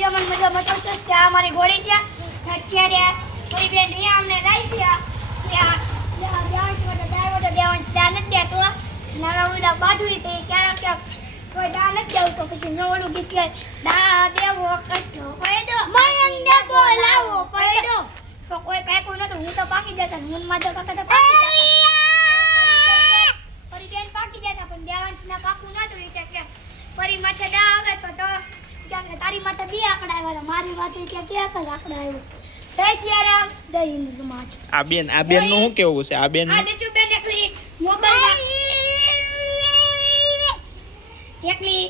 મજામાં બતાવશો કે આ મારી ઘોડી છે અત્યારે કોઈ બેન અહીંયા અમને જાય છે ત્યાં દેવાંશ ત્યાં નથી દેતો નવા ઉડા બાજુરી છે કારણ કે કોઈ દા નથી દેવું તો પછી મેં ઓલું ગીત ગાય દા દેવો કઠો પડ્યો મયન ને બોલાવો પડ્યો તો કોઈ પાક્યું નતું હું તો પાકી જતા હું માધવ કાકા તો પાકી જતા પરી બેન પાકી જતા પણ દેવાંશ ના પાકું નતું એટલે કે પરી માથે દા આવે તો કે તારી માથે બે આંકડા આવ્યા મારી માથે કે એક જ આંકડા આવ્યો જય સિયારામ જય હિન્દ સમાજ આ બેન નું શું કેવું છે આ બેન આ દેચુ બેન એકલી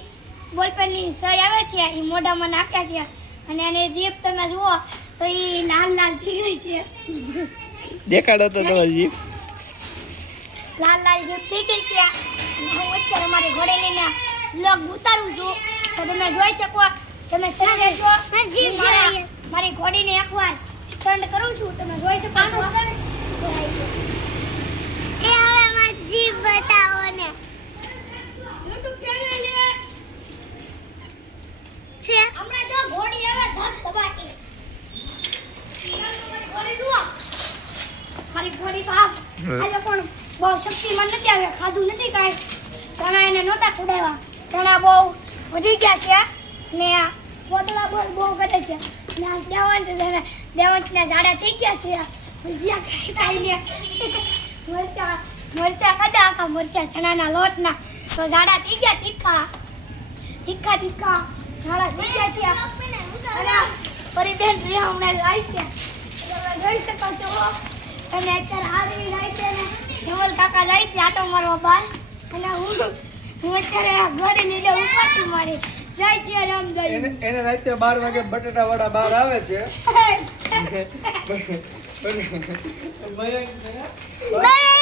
બોલપેન ની સળી આવે છે એ મોઢામાં નાખે છે અને એને જીભ તમે જુઓ તો એ લાલ લાલ થઈ ગઈ છે દેખાડો તો તમારી જીભ લાલ લાલ જીભ થઈ ગઈ છે હું અત્યારે મારી ઘોડે લઈને લોગ ઉતારું છું તો તમે જોઈ શકો તમે શરીરે જો મારી ઘોડીને એકવાર સ્ટન્ટ કરું છું તમે જોઈ શકો એ હવે મારી જીભ બતાવો ને YouTube ફેમિલી છે હમણાં જો ઘોડી આવે ધક દબાટી મારી ઘોડી જુઓ મારી ઘોડી તો આ પણ બહુ શક્તિમાન નથી આવે ખાધું નથી કાંઈ ચણા એને નહોતા ખવડાવ્યા ચણા બહુ વધી ગયા છે ને પોતળા પણ બહુ ઘટે છે અને આ દેવાંશના ઝાડા થઈ ગયા છે ભજીયા ખાઈને મરચા ખાધા આખા મરચા ચણાના લોટના તો ઝાડા થઈ ગયા તીખા ઝાડા થઈ ગયા છે અને પરી બેન હમણાં આવી છે તમે જોઈ શકો છો અને અત્યારે હારી જાય છે ને હેમલ કાકા જાય છે આટો મારવા બહાર અને હું અત્યારે ઘડી લીધે ઉપર છું મારી જાય છે રામ જાય એને રાતે 12 વાગે બટાટા વડા બહાર આવે છે બાય